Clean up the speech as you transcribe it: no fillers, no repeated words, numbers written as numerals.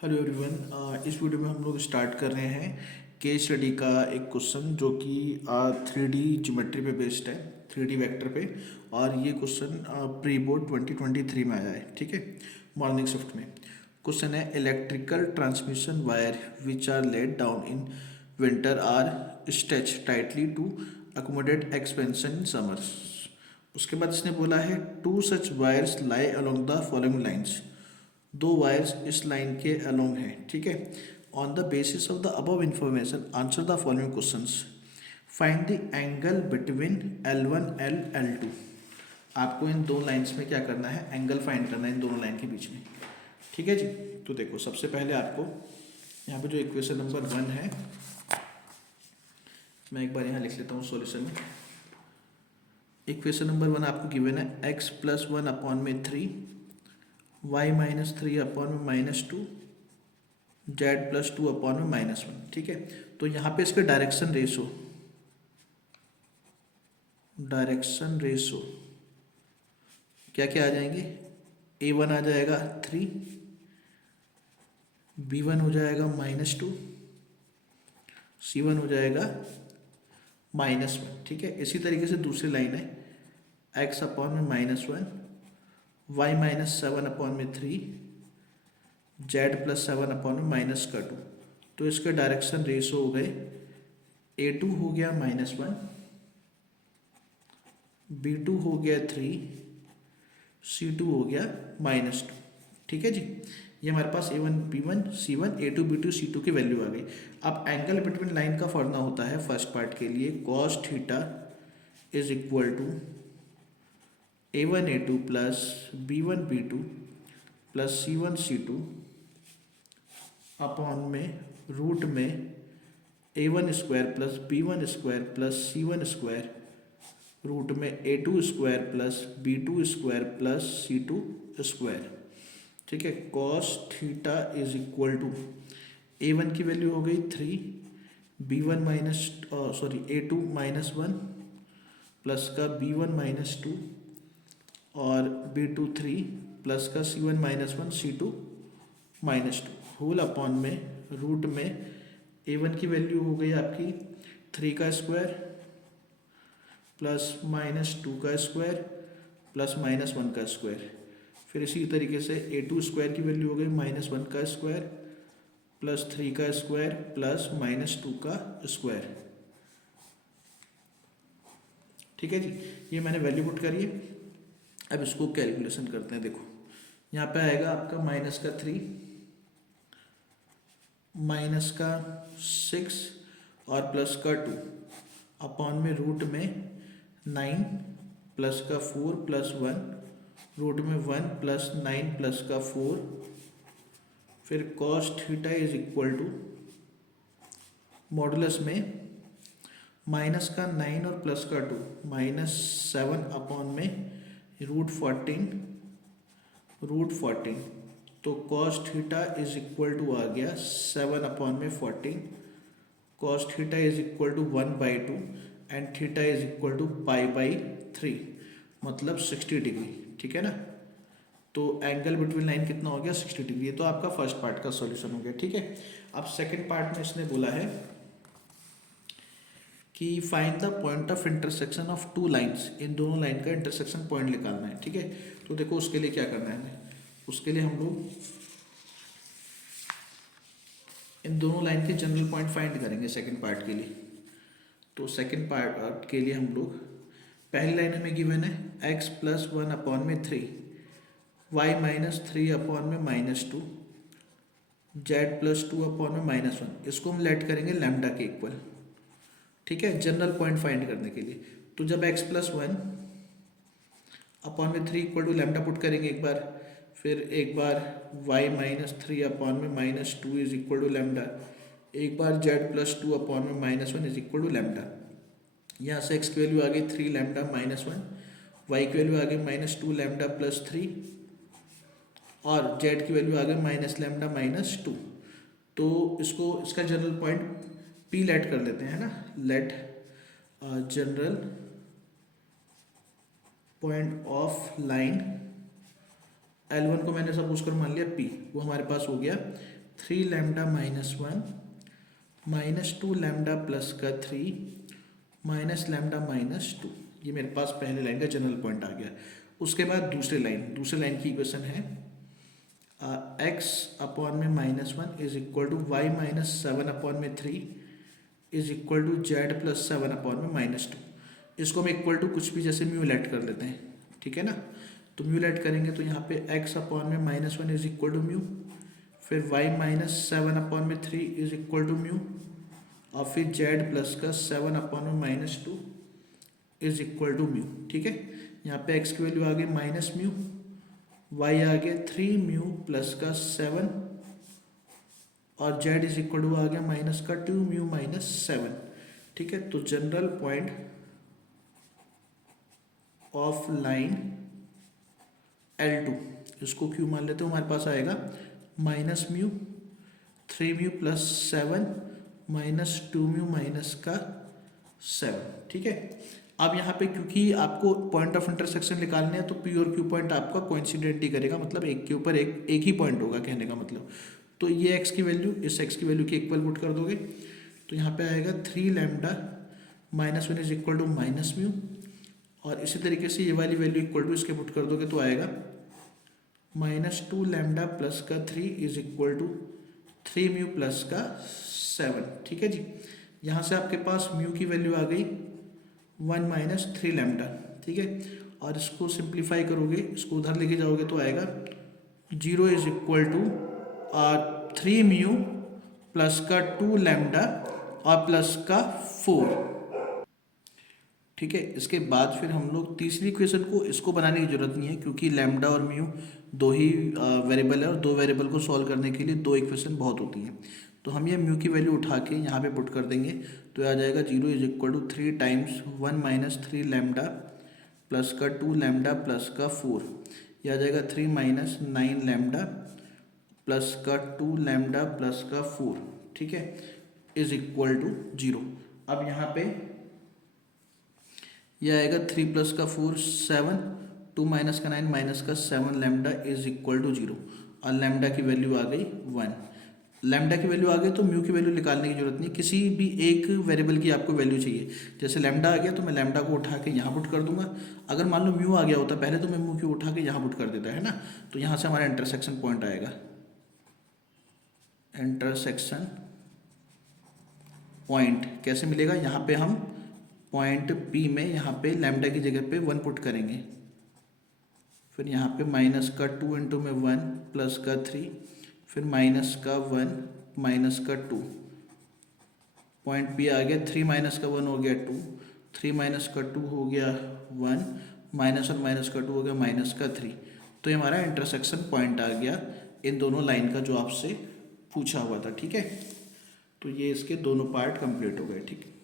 Hello everyone, इस video में हम लोग स्टार्ट कर रहे हैं केस स्टडी का एक क्वेश्चन जो कि 3D ज्योमेट्री पे बेस्ड है, 3D वेक्टर पे। और ये क्वेश्चन प्री बोर्ड 2023 में आया है, ठीक है, मॉर्निंग शिफ्ट में। क्वेश्चन है electrical transmission wire which are let down in winter are stretch tightly to accommodate expansion in summers. उसके बाद इसने बोला है to such wires lie along the following lines. दो वायर्स इस लाइन के अलोंग हैं, ठीक है। On the basis of the above information answer the following questions. Find the angle between L1 and L2। आपको इन दो लाइंस में क्या करना है, एंगल फाइंड करना है इन दोनों लाइन के बीच में, ठीक है जी। तो देखो सबसे पहले आपको यहाँ पे जो इक्वेशन नंबर 1 है, मैं एक बार यहाँ लिख लेता हूँ सॉल्यूशन में। इक्वेशन नंबर 1 आपको गिवन है x+1/3 y-3/-2 z+2/-1, ठीक है। तो यहाँ पे इसके डायरेक्शन रेशो क्या क्या आ जाएंगे। a1 आ जाएगा 3, b1 हो जाएगा -2, c1 हो जाएगा -1, ठीक है। इसी तरीके से दूसरी लाइन है x/-1 y-7/3 z+7/-2। तो इसके डायरेक्शन रेशो हो गए a2 हो गया -1, b2 हो गया 3, c2 हो गया -2, ठीक है जी। ये हमारे पास a1 b1 c1 a2 b2 c2 की वैल्यू आ गई। अब एंगल बिटवीन लाइन का फॉर्मूला होता है फर्स्ट पार्ट के लिए cos theta is equal to a1 a2 plus b1 b2 plus c1 c2 upon में रूट में a1 square plus b1 square plus c1 square root में a2 square plus b2 square plus c2 square, ठीक है। cos theta is equal to a1 की value हो गई 3, b1 a2 -1 plus का b1 -2 और b2 3 प्लस का c1 -1 c2 -2 होल अपॉन में रूट में a1 की वैल्यू हो गई आपकी 3 का स्क्वायर प्लस -2 का स्क्वायर प्लस -1 का स्क्वायर। फिर इसी तरीके से a2 स्क्वायर की वैल्यू हो गई -1 का स्क्वायर प्लस 3 का स्क्वायर प्लस -2 का स्क्वायर, ठीक है जी। ये मैंने वैल्यू पुट करी है। अब इसको कैलकुलेशन करते हैं। देखो यहाँ पे आएगा आपका -3 -6 और प्लस का 2 अपॉन में रूट में 9 प्लस का 4 प्लस 1 रूट में 1 प्लस 9 प्लस का 4। फिर cos theta is equal to modulus में माइनस का 9 और प्लस का 2 -7 अपॉन में रूट 14। तो cos theta is equal to आ गया 7 अपॉन में 14। cos theta is equal to 1/2 and theta is equal to π/3 मतलब 60 डिग्री, ठीक है ना। तो एंगल बिटवीन लाइन कितना हो गया 60 डिग्री। ये तो आपका फर्स्ट पार्ट का सॉल्यूशन हो गया, ठीक है। अब सेकंड पार्ट में इसने बोला है कि find the point of intersection of two lines. इन दोनों लाइन का इंटरसेक्शन पॉइंट निकालना है, ठीक है। तो देखो उसके लिए क्या करना है, उसके लिए हम लोग इन दोनों लाइन के जनरल पॉइंट फाइंड करेंगे सेकंड पार्ट के लिए। तो सेकंड पार्ट के लिए हम लोग पहली लाइन हमें गिवन है x+1/3 y-3/-2 z+2/-1। इसको हम लेट करेंगे लैम्डा के इक्वल, ठीक है, जनरल पॉइंट फाइंड करने के लिए। तो जब x+1/3 equal to lambda put करेंगे एक बार, फिर एक बार y-3/-2 is equal to lambda, एक बार z+2/-1 is equal to lambda. यहाँ से x की वैल्यू आ गई 3 लैम्डा -1, y की वैल्यू आ गई -2 लैम्डा प्लस 3 और z की वैल्यू आ गई -लैम्डा -2। तो इसका जनरल पॉइंट P लेट कर लेते हैं, है ना। Let general point of line L1 को मैंने सपोज कर मान लिया P, वो हमारे पास हो गया 3 lambda minus 1 minus 2 lambda plus का 3 माइनस लैम्डा माइनस 2। ये मेरे पास पहले लाइन का जनरल पॉइंट आ गया। उसके बाद दूसरे लाइन की इक्वेशन है x अपॉन में -1 is equal to y minus 7 upon में 3 is equal to z plus 7 upon में -2। इसको हम इक्वल टू कुछ भी जैसे म्यू लेट कर लेते हैं, ठीक है ना। तो म्यू लेट करेंगे तो यहाँ पे x अपॉन में -1 इज इक्वल टू म्यू, फिर y माइनस 7 अपॉन में 3 इज इक्वल टू म्यू, और फिर z प्लस का 7 अपॉन में -2 इज इक्वल टू म्यू, ठीक है। यहाँ पे x की वैल्यू आ गई माइनस म्यू, y आ गया 3 म्यू प्लस का 7, और z इज इक्वल टू आ गया माइनस का 2 म्यू माइनस 7, ठीक है। तो general point of line L2, इसको Q मान लेते हो, हमारे पास आएगा minus mu 3 mu plus 7 minus 2 mu minus का 7, ठीक है। अब यहाँ पे क्योंकि आपको पॉइंट ऑफ इंटरसेक्शन निकालने हैं तो P और Q पॉइंट आपका कोइंसिडेंट ही करेगा, मतलब एक के ऊपर एक ही पॉइंट होगा, कहने का मतलब। तो ये x की वैल्यू इस x की वैल्यू के इक्वल पुट कर दोगे तो यहाँ पे आएगा 3 lambda -1 is equal to minus mu, और इसी तरीके से ये वाली वैल्यू इक्वल टू इसके पुट कर दोगे तो आएगा -2 लैम्डा प्लस का 3 is equal to 3 mu plus का 7, ठीक है जी। यहाँ से आपके पास म्यू की वैल्यू आ गई 1 माइनस 3 लैम्डा, ठीक है। और इसको सिंप्लीफाई करोगे, इसको उधर लेके जाओगे तो आएगा 0 is equal to 3 mu plus का 2 लैम्डा और प्लस का 4, ठीक है। इसके बाद फिर हम लोग तीसरी इक्वेशन को, इसको बनाने की जरूरत नहीं है क्योंकि लैम्डा और म्यू दो ही वेरिएबल है, और दो वेरिएबल को सॉल्व करने के लिए दो इक्वेशन बहुत होती हैं। तो हम ये म्यू की वैल्यू उठा के यहाँ पे पुट कर देंगे तो आ जाएगा 0 is equal to 3 times 1 minus 3 lambda plus का 2 लैम्डा प्लस का 4, यह आ जाएगा 3 माइनस 9 लैम्डा प्लस का 2 लैम्डा प्लस का 4, ठीक है, इज इक्वल टू 0। अब यहाँ पे यह आएगा 3 प्लस का 4 7, 2 माइनस का 9 माइनस का 7 लैम्डा इज इक्वल टू 0, और लैम्डा की वैल्यू आ गई 1। लैम्डा की वैल्यू आ गई तो म्यू की वैल्यू निकालने की जरूरत नहीं, किसी भी एक वेरिएबल की आपको वैल्यू चाहिए। जैसे लैम्डा आ गया तो मैं लैम्डा को उठा के यहाँ पुट कर दूंगा। अगर मान लो म्यू आ गया होता पहले तो मैं म्यू को उठा के यहाँ पुट कर देता, है ना। तो यहाँ से हमारा इंटरसेक्शन पॉइंट आएगा, इंटरसेक्शन पॉइंट कैसे मिलेगा, यहाँ पे हम पॉइंट P में यहाँ पे लैम्डा की जगह पे 1 पुट करेंगे, फिर यहाँ पे माइनस का 2 इंटू में 1 प्लस का 3, फिर माइनस का 1 माइनस का 2, पॉइंट P आ गया 3 माइनस का 1 हो गया 2, 3 माइनस का 2 हो गया 1, माइनस और माइनस का 2 हो गया माइनस का 3। तो ये हमारा इंटरसेक्शन पॉइंट आ गया इन दोनों लाइन का जो आपसे पूछा हुआ था, ठीक है। तो ये इसके दोनों पार्ट कंप्लीट हो गए, ठीक है।